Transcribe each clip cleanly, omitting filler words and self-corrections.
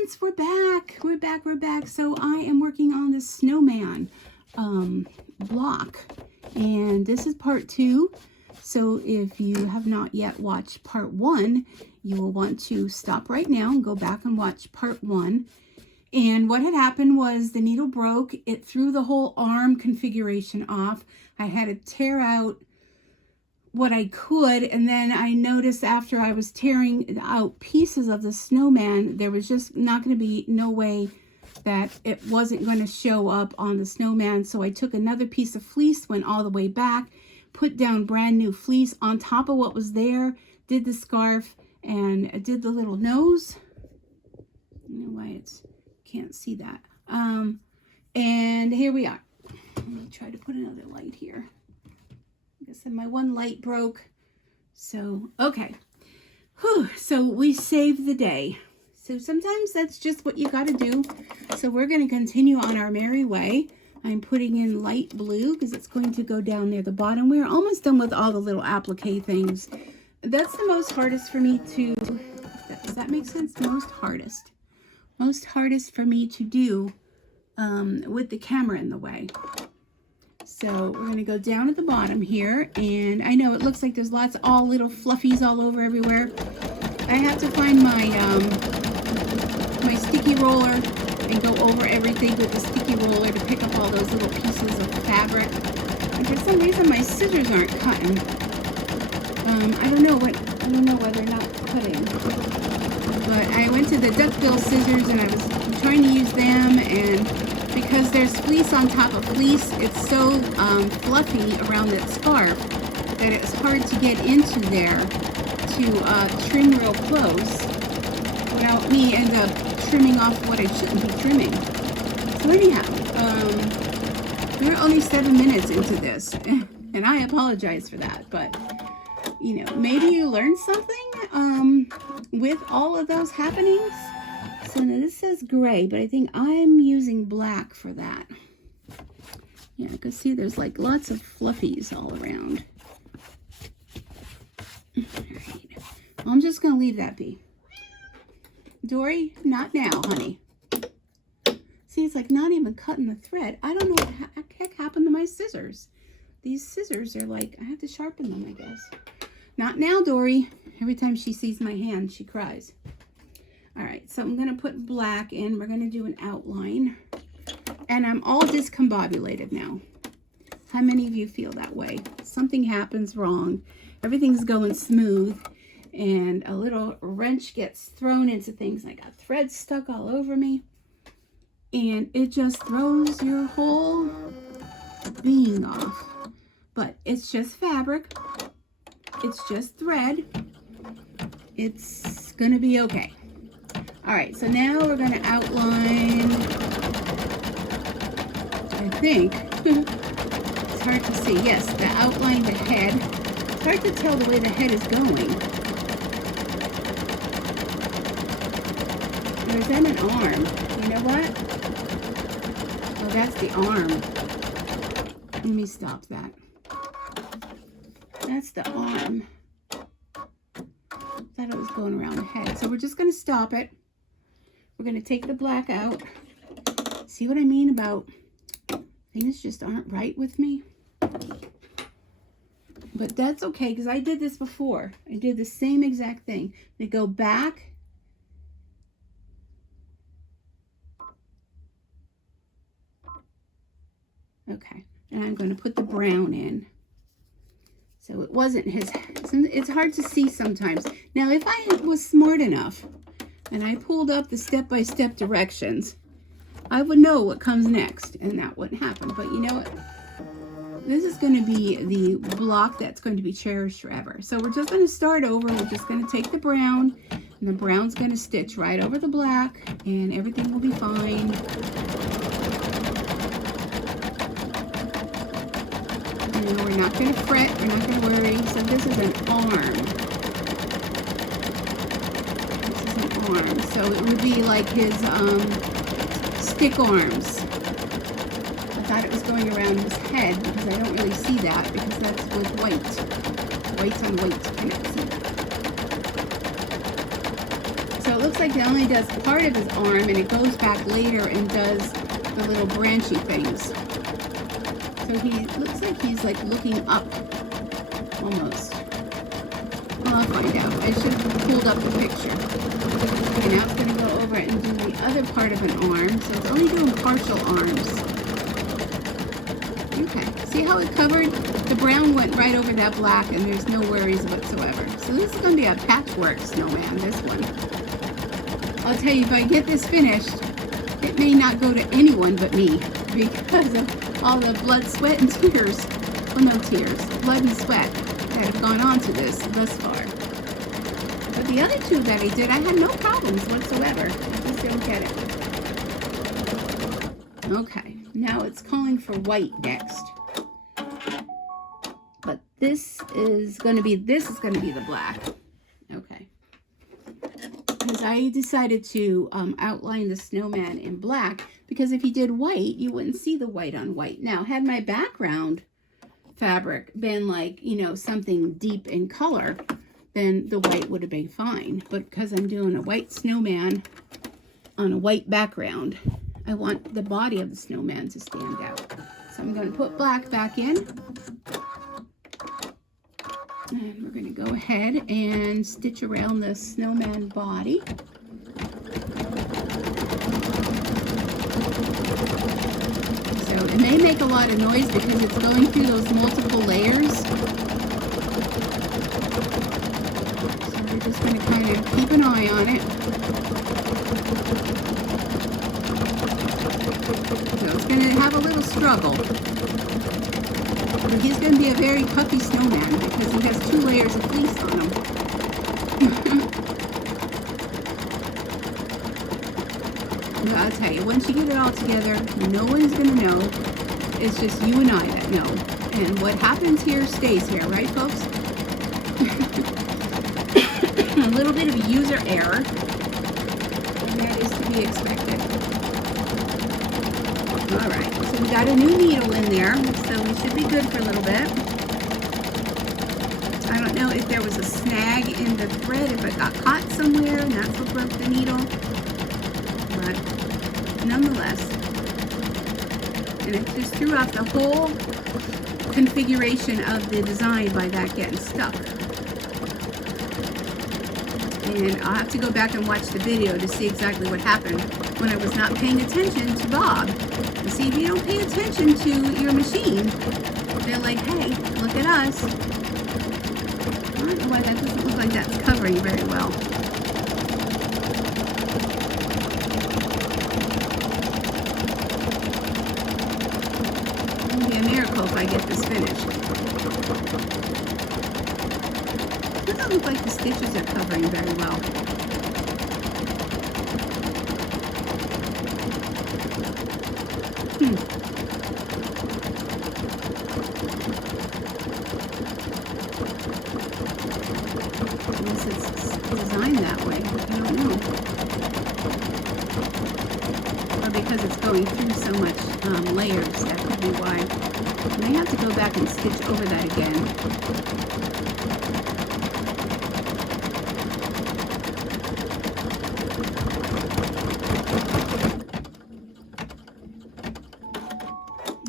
friends, we're back. We're back. So I am working on the Snowman block, and this is part 2. So if you have not yet watched part 1, you will want to stop right now and go back and watch part 1. And what had happened was the needle broke. It threw the whole arm configuration off. I had to tear out what I could, and then I noticed after I was tearing out pieces of the Snowman, there was just not going to be no way that it wasn't going to show up on the Snowman. So I took another piece of fleece, went all the way back, put down brand new fleece on top of what was there, did the scarf, and did the little nose. I don't know why it's can't see that. And here we are. Let me try to put another light here. I said my one light broke. So, okay. Whew, so we saved the day. So sometimes that's just what you got to do. So we're going to continue on our merry way. I'm putting in light blue because it's going to go down near the bottom. We're almost done with all the little applique things. That's the most hardest for me to, does that make sense? Most hardest for me to do with the camera in the way. So we're going to go down at the bottom here, and I know it looks like there's lots of all little fluffies all over everywhere. I have to find my my sticky roller and go over everything with the sticky roller to pick up all those little pieces of fabric. And for some reason my scissors aren't cutting. I don't know why they're not cutting. But I went to the duckbill scissors and I was trying to use them, and because there's fleece on top of fleece, it's so fluffy around that scarf that it's hard to get into there to trim real close without me end up trimming off what I shouldn't be trimming. So anyhow, we're only 7 minutes into this, and I apologize for that, but you know, maybe you learned something with all of those happenings. So now this says gray, but I think I'm using black for that. Yeah, you can see there's like lots of fluffies all around. All right. I'm just going to leave that be. Dory, not now, honey. See, it's like not even cutting the thread. I don't know what the heck happened to my scissors. These scissors are like, I have to sharpen them, I guess. Not now, Dory. Every time she sees my hand, she cries. All right, so I'm going to put black in. We're going to do an outline. And I'm all discombobulated now. How many of you feel that way? Something happens wrong. Everything's going smooth. And a little wrench gets thrown into things. I got thread stuck all over me. And it just throws your whole being off. But it's just fabric. It's just thread. It's going to be okay. All right, so now we're going to outline, I think, it's hard to see, yes, the outline, the head. It's hard to tell the way the head is going. There's then an arm. You know what? Oh, that's the arm. Let me stop that. That's the arm. Thought it was going around the head. So we're just going to stop it. We're going to take the black out. See what I mean about things just aren't right with me? But that's okay, because I did this before. I did the same exact thing. They go back. Okay. And I'm going to put the brown in. So it wasn't his, it's hard to see sometimes. Now, if I was smart enough and I pulled up the step-by-step directions, I would know what comes next and that wouldn't happen. But you know what? This is going to be the block that's going to be cherished forever. So we're just going to start over. We're just going to take the brown, and the brown's going to stitch right over the black, and everything will be fine. We're not going to fret, we're not going to worry. So this is an arm. This is an arm. So it would be like his stick arms. I thought it was going around his head because I don't really see that because that's with white. White on white, I cannot see that. So So it looks like it only does part of his arm, and it goes back later and does the little branchy things. So he looks like he's like looking up, almost. Well, I'll find out. I should have pulled up the picture. Okay, now it's going to go over and do the other part of an arm. So it's only doing partial arms. Okay, see how it covered? The brown went right over that black, and there's no worries whatsoever. So this is going to be a patchwork snowman, this one. I'll tell you, if I get this finished, it may not go to anyone but me because of all the blood, sweat, and tears. Well, no tears, blood and sweat that have gone on to this thus far. But the other two that I did, I had no problems whatsoever. I just don't get it. Okay, now it's calling for white next. But this is going to be the black. Okay. Because I decided to outline the snowman in black, because if you did white, you wouldn't see the white on white. Now, had my background fabric been like, you know, something deep in color, then the white would have been fine. But because I'm doing a white snowman on a white background, I want the body of the snowman to stand out. So I'm going to put black back in. And we're going to go ahead and stitch around the snowman body. So it may make a lot of noise because it's going through those multiple layers. So we're just going to kind of keep an eye on it. So it's going to have a little struggle. But he's going to be a very puffy snowman because he has 2 layers of fleece on him. But I'll tell you, once you get it all together, no one's going to know. It's just you and I that know. And what happens here stays here, right, folks? A little bit of user error, and that is to be expected. Alright, so we got a new needle in there, so we should be good for a little bit. I don't know if there was a snag in the thread, if it got caught somewhere, and that's what broke the needle. But nonetheless, and it just threw out the whole configuration of the design by that getting stuck. And I'll have to go back and watch the video to see exactly what happened when I was not paying attention to Bob. You see, if you don't pay attention to your machine, they're like, hey, look at us. I don't know why that doesn't look like that's covering very well. It'll be a miracle if I get this finished. It doesn't look like the stitches are covering very well. Unless it's designed that way, I don't know. Or because it's going through so much layers, that could be why. I may have to go back and stitch over that again.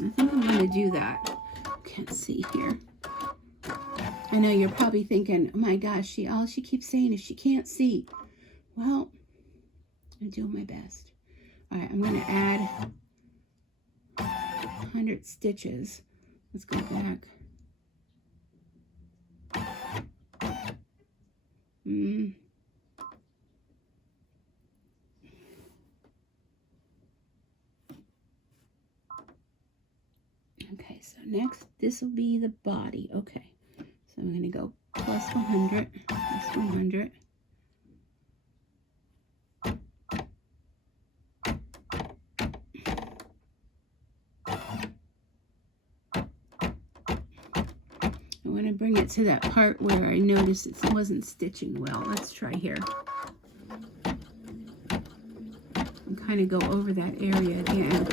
I think I'm going to do that. Can't see here. I know you're probably thinking, oh my gosh, all she keeps saying is she can't see. Well, I'm doing my best. All right, I'm going to add 100 stitches. Let's go back. Okay, so next, this will be the body. Okay, so I'm going to go plus 100, plus 100. I want to bring it to that part where I noticed it wasn't stitching well. Let's try here. And kind of go over that area again.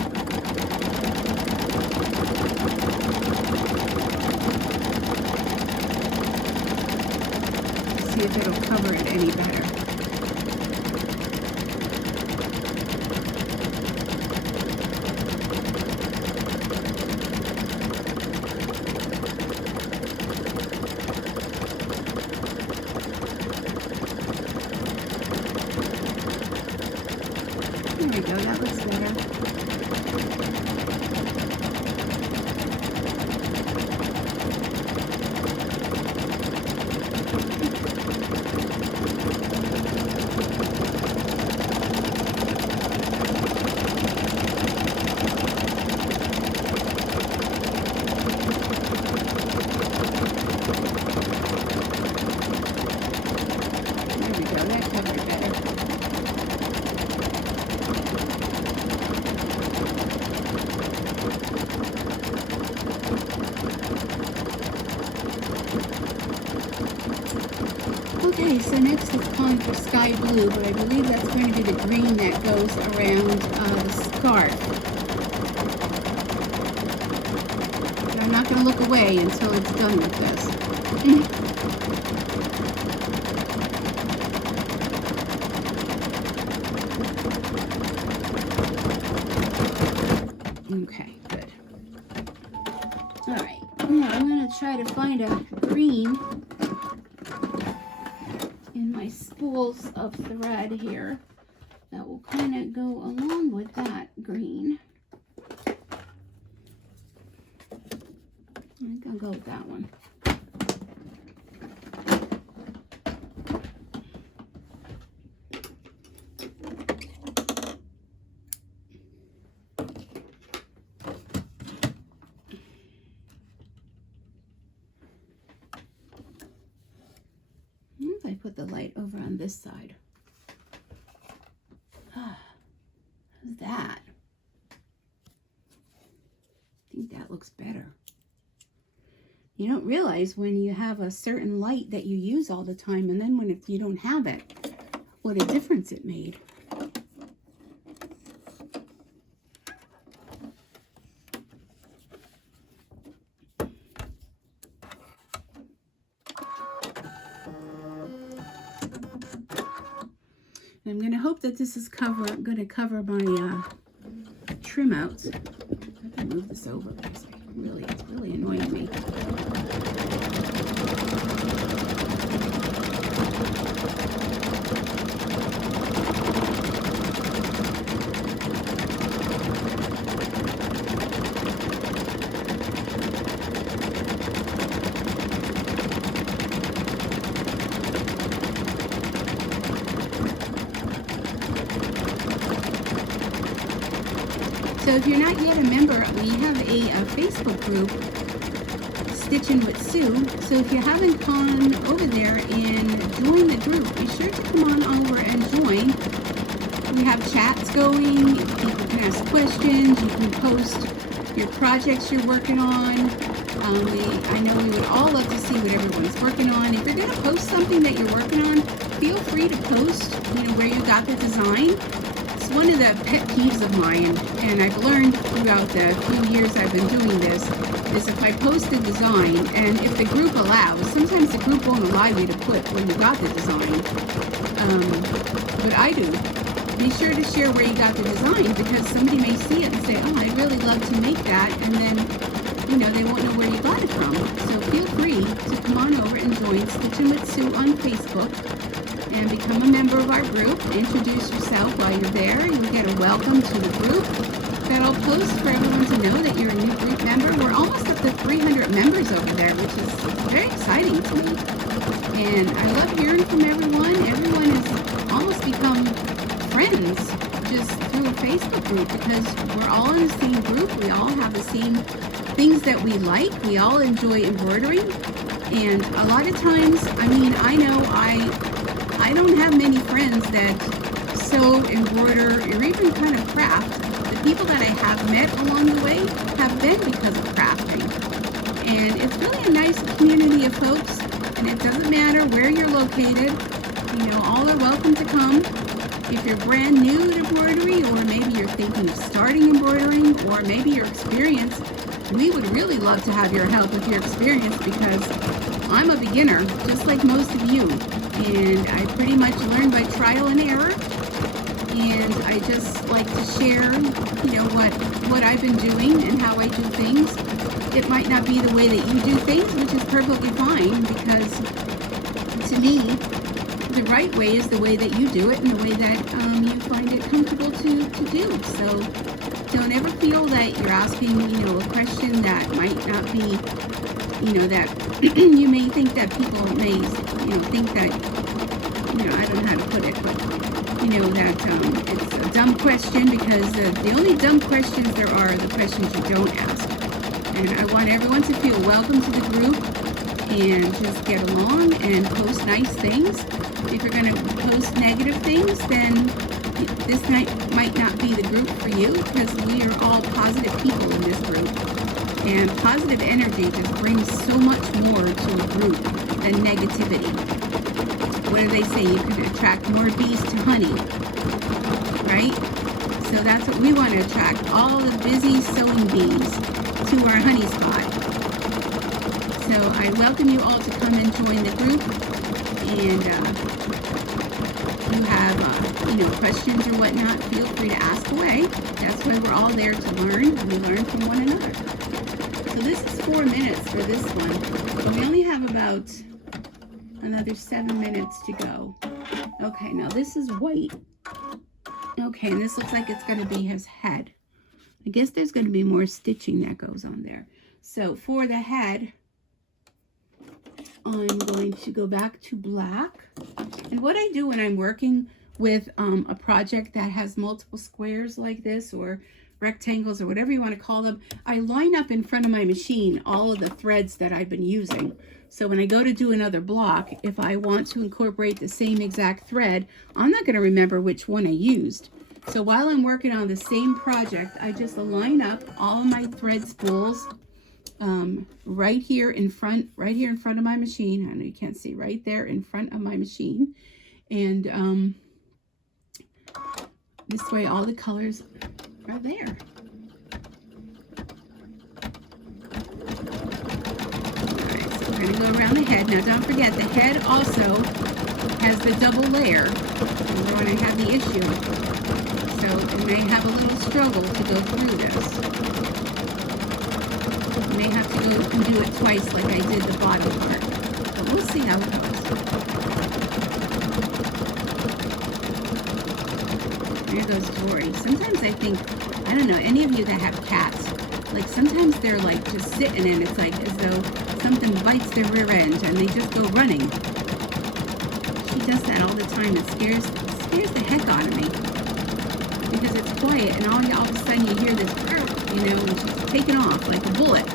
See if it'll cover it any better. we go, that looks better. Okay, so next it's calling for sky blue, but I believe that's going to be the green that goes around the scarf. But I'm not going to look away until it's done with this. Okay, good. Alright, now I'm going to try to find a green in my spools of thread here that will kind of go along with that green. I think I'll go with that one. I put the light over on this side. How's that? I think that looks better. You don't realize when you have a certain light that you use all the time, and then when you don't have it, what a difference it made. I'm going to hope that this is going to cover my trim outs. I have to move this over because it's really annoying me. So if you're not yet a member, we have a Facebook group, Stitchin with Sue. So if you haven't gone over there and joined the group, be sure to come on over and join. We have chats going, people can ask questions, you can post your projects you're working on. I know we would all love to see what everyone's working on. If you're going to post something that you're working on, feel free to post, where you got the design. It's one of the pet peeves of mine, and I've learned throughout the few years I've been doing this, is if I post a design, and if the group allows, sometimes the group won't allow you to put where you got the design, but I do. Be sure to share where you got the design, because somebody may see it and say, oh, I'd really love to make that, and then, they won't know where you got it from. So feel free to come on over and join Stitchin with Sue on Facebook and become a member of our group. Introduce yourself while you're there. You'll get a welcome to the group that I'll post for everyone to know that you're a new group member. We're almost up to 300 members over there, which is very exciting to me. And I love hearing from everyone. Everyone has almost become friends just through a Facebook group, because we're all in the same group. We all have the same things that we like. We all enjoy embroidering. And a lot of times, I know I don't have many friends that sew, embroider, or even kind of craft. The people that I have met along the way have been because of crafting. And it's really a nice community of folks, and it doesn't matter where you're located. All are welcome to come. If you're brand new to embroidery, or maybe you're thinking of starting embroidering, or maybe you're experienced, we would really love to have your help with your experience, because I'm a beginner, just like most of you. And I pretty much learned by trial and error. And I just like to share, what I've been doing and how I do things. It might not be the way that you do things, which is perfectly fine, because to me, the right way is the way that you do it and the way that you find it comfortable to do. So don't ever feel that you're asking, a question that might not be, that you may think that people may, think that, I don't know how to put it, but, that it's a dumb question, because the only dumb questions there are the questions you don't ask. And I want everyone to feel welcome to the group and just get along and post nice things. If you're going to post negative things, then this might not be the group for you, because we are all positive people in this group. And positive energy just brings so much more to a group than negativity. What do they say? You can attract more bees to honey, right? So that's what we want to attract, all the busy sewing bees to our honey spot. So I welcome you all to come and join the group. And you have, questions or whatnot, feel free to ask away. That's why we're all there to learn. We learn from one another. So this is 4 minutes for this one. And we only have about another 7 minutes to go. Okay, now this is white. Okay, and this looks like it's going to be his head. I guess there's going to be more stitching that goes on there. So for the head, I'm going to go back to black. And what I do when I'm working with a project that has multiple squares like this, or rectangles, or whatever you want to call them, I line up in front of my machine all of the threads that I've been using. So when I go to do another block, if I want to incorporate the same exact thread, I'm not going to remember which one I used. So while I'm working on the same project, I just line up all of my thread spools right here in front of my machine. I know you can't see, right there in front of my machine. And this way all the colors are there. Alright, so we're going to go around the head. Now don't forget, the head also has the double layer. We're going to have the issue. So you may have a little struggle to go through this. You may have to go and do it twice like I did the bottom part. But we'll see how it goes. There goes Dory. Sometimes I think, I don't know, any of you that have cats, like sometimes they're like just sitting and it's like as though something bites their rear end and they just go running. She does that all the time. It scares the heck out of me. Because it's quiet and all of a sudden you hear this, and she's taking off like a bullet.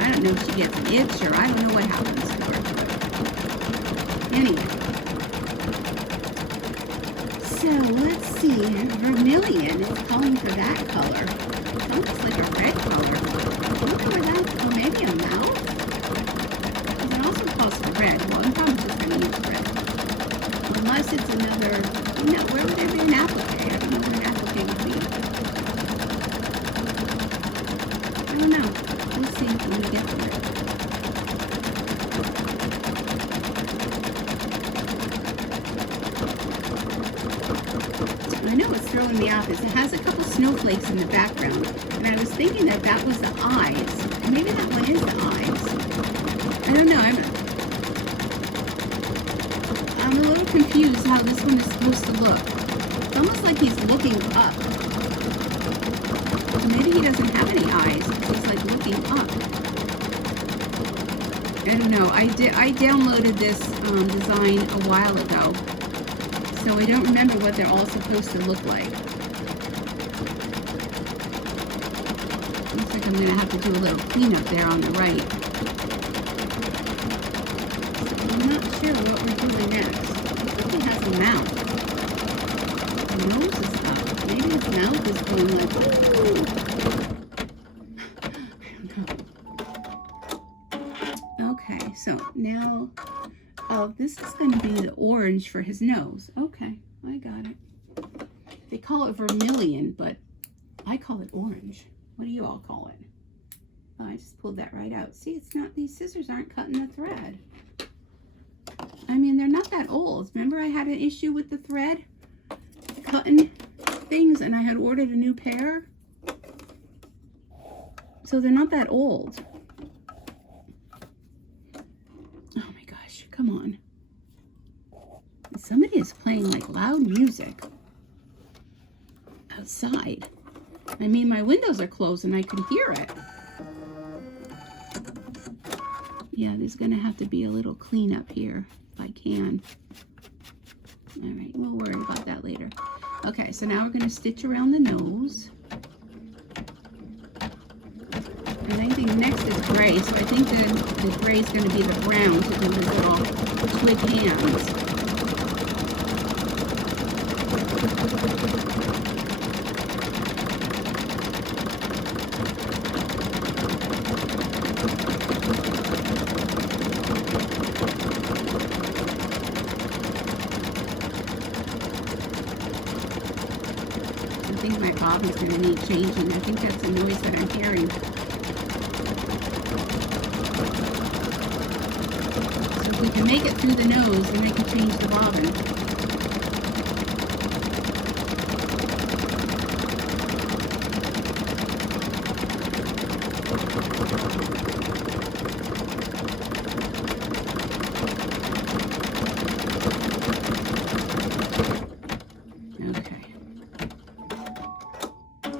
I don't know if she gets an itch or I don't know what happens to her. Anyway. So let's see, vermilion is calling for that color. It's almost like a red color. I wonder where that, or maybe a mouth? Because it also calls for red. Well, I'm probably just going to use red. Unless it's another, where would there be an applique? I don't know where an applique would be. I don't know. We'll see when we get there. I know it's throwing me off. It has a couple snowflakes in the background. And I was thinking that was the eyes. Maybe that one is the eyes. I don't know. I'm a little confused how this one is supposed to look. It's almost like he's looking up. Maybe he doesn't have any eyes. He's like looking up. I don't know. I downloaded this design a while ago. So I don't remember what they're all supposed to look like. Looks like I'm going to have to do a little cleanup there on the right. I'm not sure what we're doing next. Looks like he has a mouth. The nose is up. Maybe his mouth is going like, ooh. I don't know. Okay, so now, this is going to be the orange for his nose. Okay, I got it. They call it vermilion, but I call it orange. What do you all call it? Oh, I just pulled that right out. See, it's not, these scissors aren't cutting the thread. I mean, they're not that old. Remember I had an issue with the thread cutting things and I had ordered a new pair? So they're not that old. Oh my gosh, you Come on. Somebody is playing like loud music outside. I mean, my windows are closed and I could hear it. Yeah, there's going to have to be a little cleanup here if I can. All right, we'll worry about that later. Okay, so now we're going to stitch around the nose. And I think next is gray, so I think the gray is going to be the brown to do the little twig hands. I think my bobbin's going to need changing. I think that's the noise that I'm hearing. So if we can make it through the nose, then I can change the bobbin.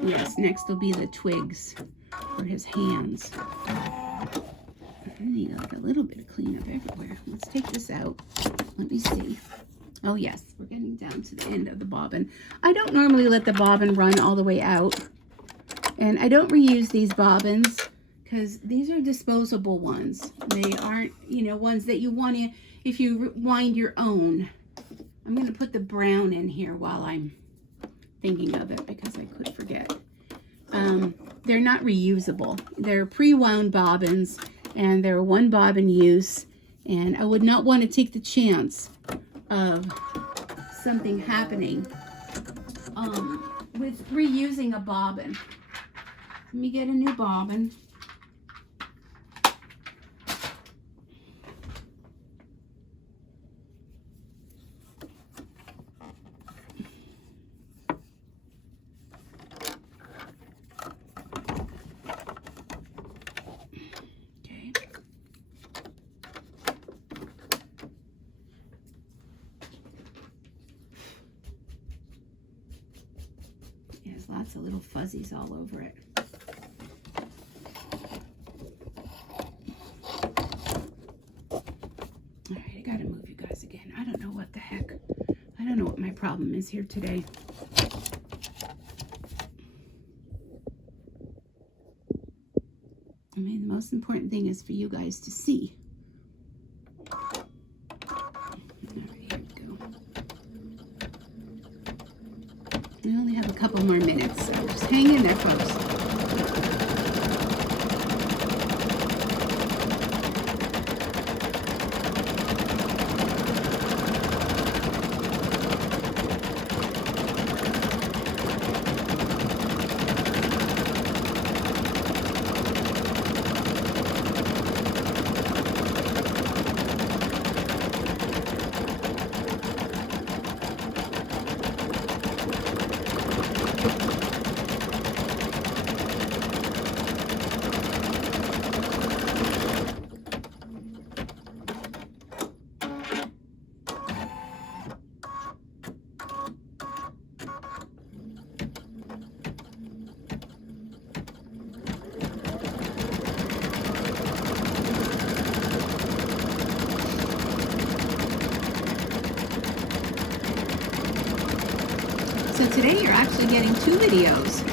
Yes, next will be the twigs for his hands. I need like a little bit of cleanup everywhere. Let's take this out. Let me see. Oh yes, we're getting down to the end of the bobbin. I don't normally let the bobbin run all the way out. And I don't reuse these bobbins because these are disposable ones. They aren't, you know, ones that you want to, if you wind your own. I'm going to put the brown in here while I'm thinking of it because I could forget. They're not reusable. They're pre-wound bobbins and they're one bobbin use, and I would not want to take the chance of something happening with reusing a bobbin. Let me get a new bobbin. Lots of little fuzzies all over it. All right, I gotta move you guys again. I don't know what the heck. I don't know what my problem is here today. I mean, the most important thing is for you guys to see. We only have a couple more minutes, so just hang in there, folks. So today you're actually getting two videos,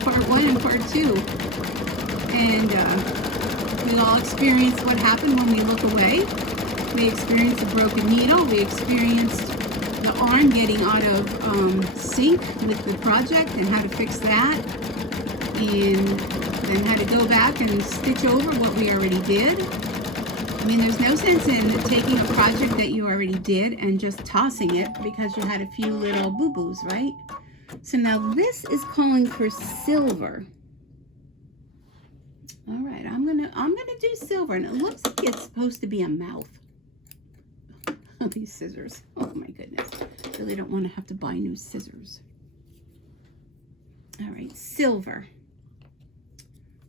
part 1 and part 2. And we all experienced what happened when we look away. We experienced a broken needle. We experienced the arm getting out of sync with the project and how to fix that. And then how to go back and stitch over what we already did. I mean, there's no sense in taking a project that you already did and just tossing it because you had a few little boo-boos, right? So now this is calling for silver. All right, I'm gonna do silver, and it looks like it's supposed to be a mouth. Oh, these scissors. Oh my goodness. Really don't want to have to buy new scissors. All right, silver.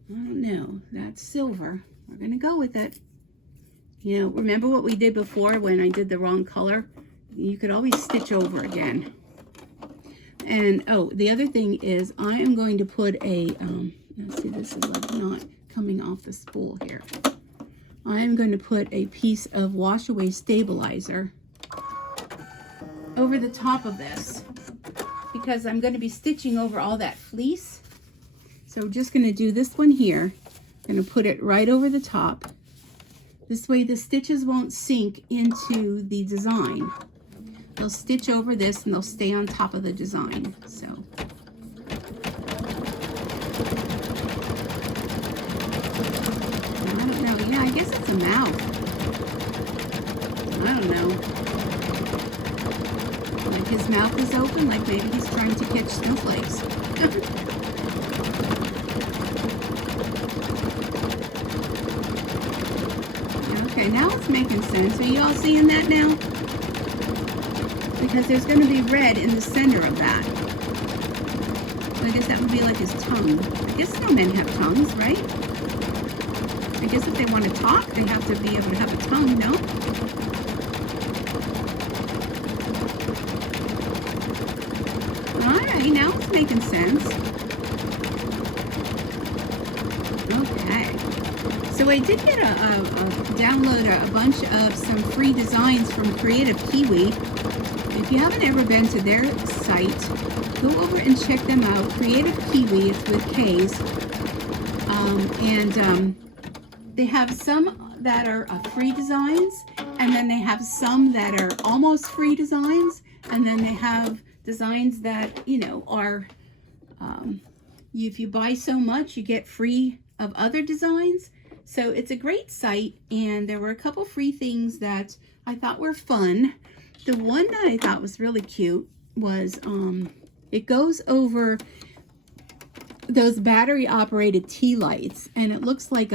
I don't know. That's silver. We're gonna go with it. You know, remember what we did before when I did the wrong color? You could always stitch over again. And oh, the other thing is I am going to put a, let's see, this is like not coming off the spool here. I am going to put a piece of wash away stabilizer over the top of this because I'm going to be stitching over all that fleece. So we're just going to do this one here. I'm going to put it right over the top. This way the stitches won't sink into the design. They'll stitch over this and they'll stay on top of the design. So I don't know. Yeah, I guess it's a mouth. I don't know. Like his mouth is open, like maybe he's trying to catch snowflakes. Okay, now it's making sense. Are you all seeing that now? Because there's going to be red in the center of that. So I guess that would be like his tongue. I guess snowmen have tongues, right? I guess if they want to talk, they have to be able to have a tongue, no? Alright, now it's making sense. Okay. So I did get download a bunch of some free designs from Creative Kiwi. If you haven't ever been to their site, go over and check them out. Creative Kiwi, it's with K's. They have some that are free designs, and then they have some that are almost free designs, and then they have designs that, you know, are, if you buy so much, you get free of other designs. So it's a great site, and there were a couple free things that I thought were fun. The one that I thought was really cute was, it goes over those battery operated tea lights, and it looks like,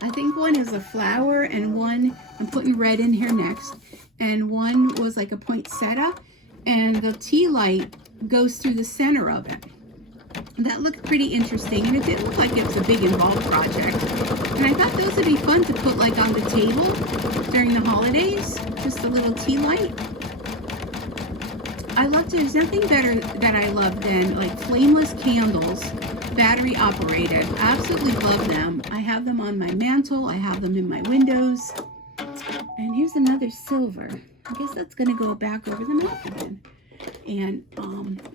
I think one is a flower and one, I'm putting red in here next, and one was like a poinsettia, and the tea light goes through the center of it. That looked pretty interesting, and it didn't look like it was a big involved project. And I thought those would be fun to put like on the table during the holidays, just a little tea light. I loved it. There's nothing better that I love than like flameless candles, battery operated. I absolutely love them. I have them on my mantle. I have them in my windows. And here's another silver. I guess that's going to go back over the mouth again. And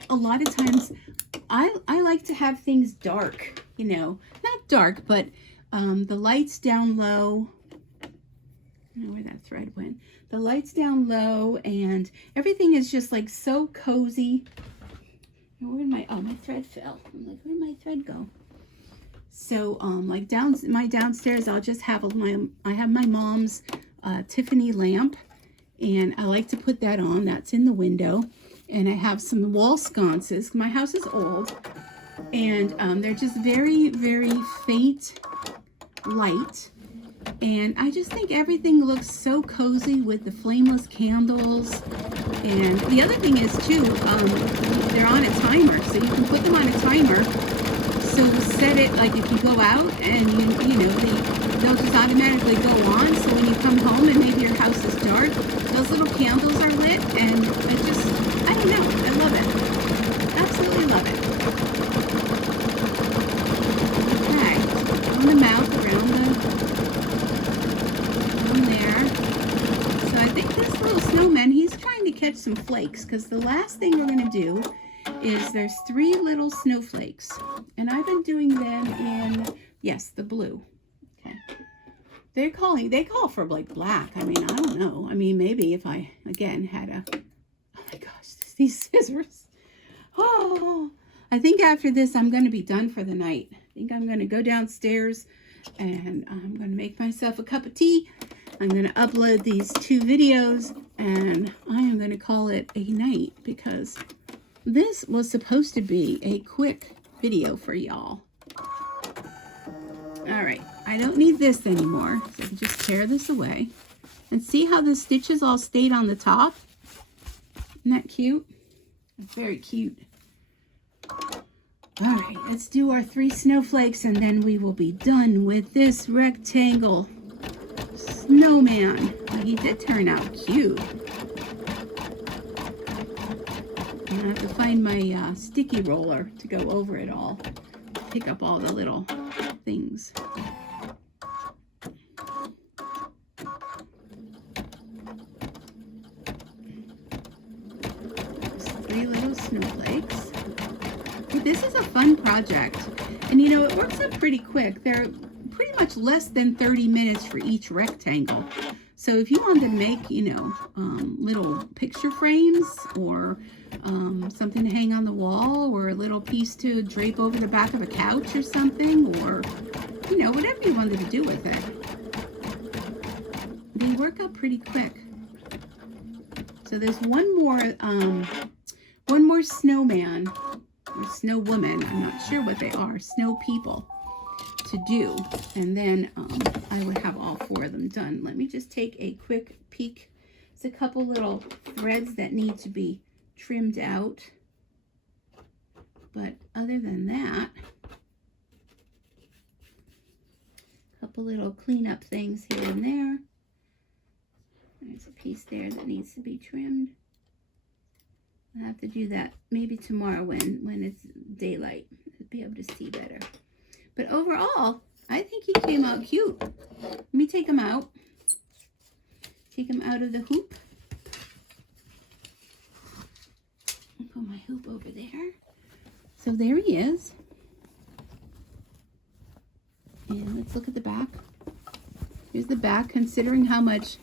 a lot of times I like to have things dark, you know, not dark, but the lights down low. I don't know where that thread went. The lights down low, and everything is just like so cozy. Where did my, oh, my thread fell. I'm like, where did my thread go? So like my downstairs, I'll just have I have my mom's Tiffany lamp, and I like to put that on. That's in the window. And I have some wall sconces. My house is old, and they're just very, very faint light. And I just think everything looks so cozy with the flameless candles. And the other thing is too, they're on a timer, so you can put them on a timer. So set it like if you go out and you know they'll just automatically go on. So when you come home and maybe your house is dark, those little candles are lit, and it just, I don't know, I love it. Absolutely love it. Okay, on the mouth, around there. So I think this little snowman, he's trying to catch some flakes, because the last thing we're going to do is there's 3 little snowflakes, and I've been doing them in, yes, the blue. Okay. They call for like black. I mean, I don't know. I mean, maybe if I, again, had a, oh my gosh, these scissors. Oh, I think after this, I'm going to be done for the night. I think I'm going to go downstairs, and I'm going to make myself a cup of tea. I'm going to upload these 2 videos, and I am going to call it a night, because this was supposed to be a quick video for y'all. All right, I don't need this anymore, so I can just tear this away. And see how the stitches all stayed on the top? Isn't that cute? It's very cute. All right, let's do our 3 snowflakes, and then we will be done with this rectangle. snowman. Well, he did turn out cute. I have to find my sticky roller to go over it all. Pick up all the little things. Just 3 little snowflakes. This is a fun project. And you know, it works up pretty quick. They're pretty much less than 30 minutes for each rectangle. So if you wanted to make, you know, little picture frames or something to hang on the wall or a little piece to drape over the back of a couch or something, or, you know, whatever you wanted to do with it. They work up pretty quick. So there's one more snowman or snow woman. I'm not sure what they are. Snow people to do, and then I would have all 4 of them done. Let me just take a quick peek. There's a couple little threads that need to be trimmed out, but other than that, a couple little cleanup things here and there. There's a piece there that needs to be trimmed. I'll have to do that maybe tomorrow when it's daylight. I'll be able to see better. But overall, I think he came out cute. Let me take him out. Take him out of the hoop. I'll put my hoop over there. So there he is. And let's look at the back. Here's the back, considering how much,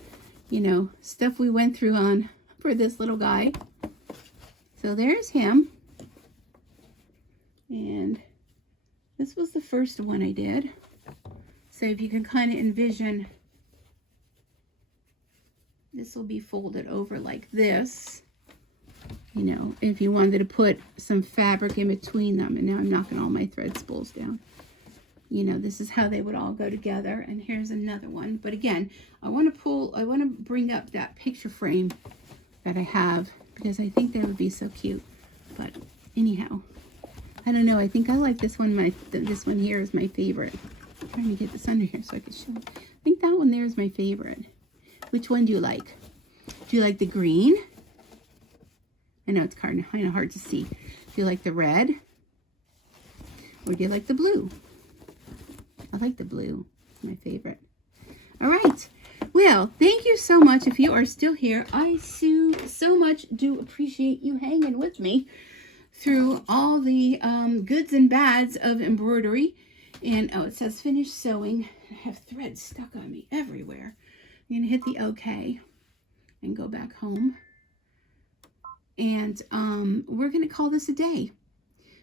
you know, stuff we went through on for this little guy. So there's him. And this was the first one I did. So if you can kind of envision, this will be folded over like this. You know, if you wanted to put some fabric in between them. And now I'm knocking all my thread spools down. You know, this is how they would all go together. And here's another one. But again, I want to bring up that picture frame that I have, because I think that would be so cute. But anyhow, I don't know. I think I like this one. This one here is my favorite. I'm trying to get this under here so I can show. I think that one there is my favorite. Which one do you like? Do you like the green? I know it's kind of hard to see. Do you like the red? Or do you like the blue? I like the blue. It's my favorite. All right. Well, thank you so much. If you are still here, I so much do appreciate you hanging with me through all the goods and bads of embroidery. And oh, it says finish sewing. I have threads stuck on me everywhere. I'm going to hit the OK and go back home. And we're going to call this a day.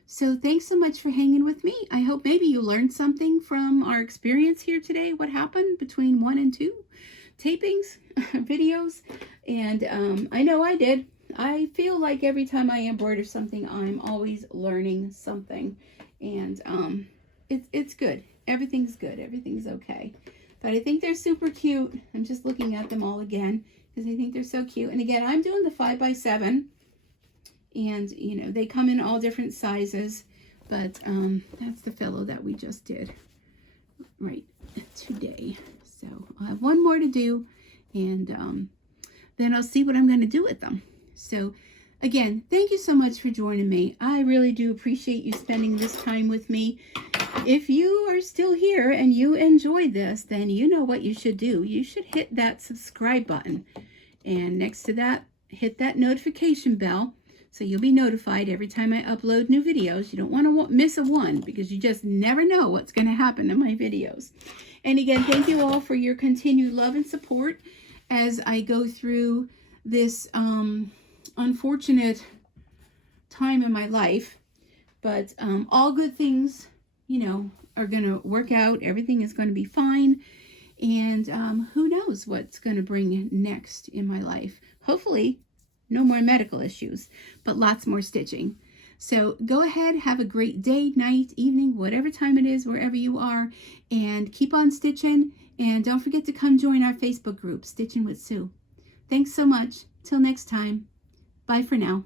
So thanks so much for hanging with me. I hope maybe you learned something from our experience here today. What happened between 1 and 2 tapings, videos. And I know I did. I feel like every time I embroider something, I'm always learning something. And it's good. Everything's good. Everything's okay. But I think they're super cute. I'm just looking at them all again because I think they're so cute. And again, I'm doing the 5x7. And, you know, they come in all different sizes. But that's the fellow that we just did right today. So I'll have one more to do. And then I'll see what I'm going to do with them. So again, thank you so much for joining me. I really do appreciate you spending this time with me. If you are still here and you enjoyed this, then you know what you should do. You should hit that subscribe button. And next to that, hit that notification bell. So you'll be notified every time I upload new videos. You don't want to miss a one because you just never know what's going to happen in my videos. And again, thank you all for your continued love and support as I go through this unfortunate time in my life. But all good things, you know, are going to work out. Everything is going to be fine. And who knows what's going to bring next in my life. Hopefully, no more medical issues, but lots more stitching. So go ahead, have a great day, night, evening, whatever time it is, wherever you are, and keep on stitching. And don't forget to come join our Facebook group, Stitchin' with Sue. Thanks so much. Till next time. Bye for now.